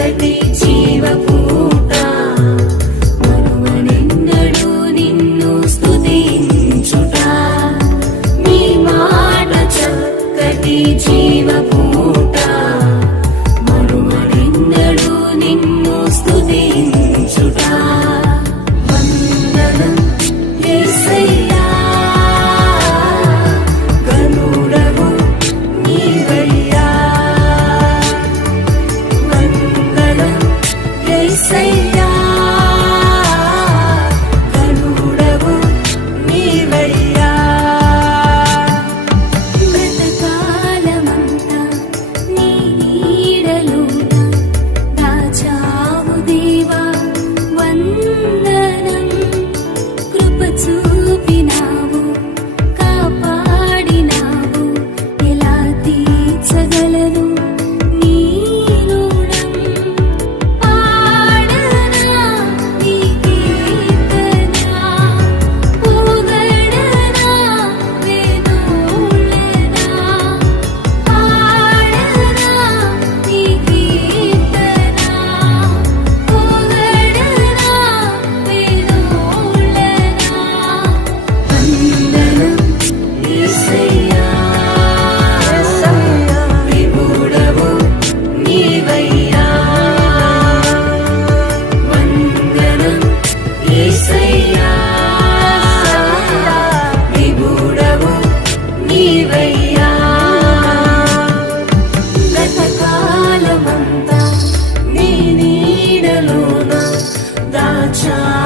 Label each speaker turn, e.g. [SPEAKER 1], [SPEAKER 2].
[SPEAKER 1] ఒకటి జీవపూట మనుమనెన్నడు నిన్ను స్తుతించుట. నీ మాట చక్కటి sunshine.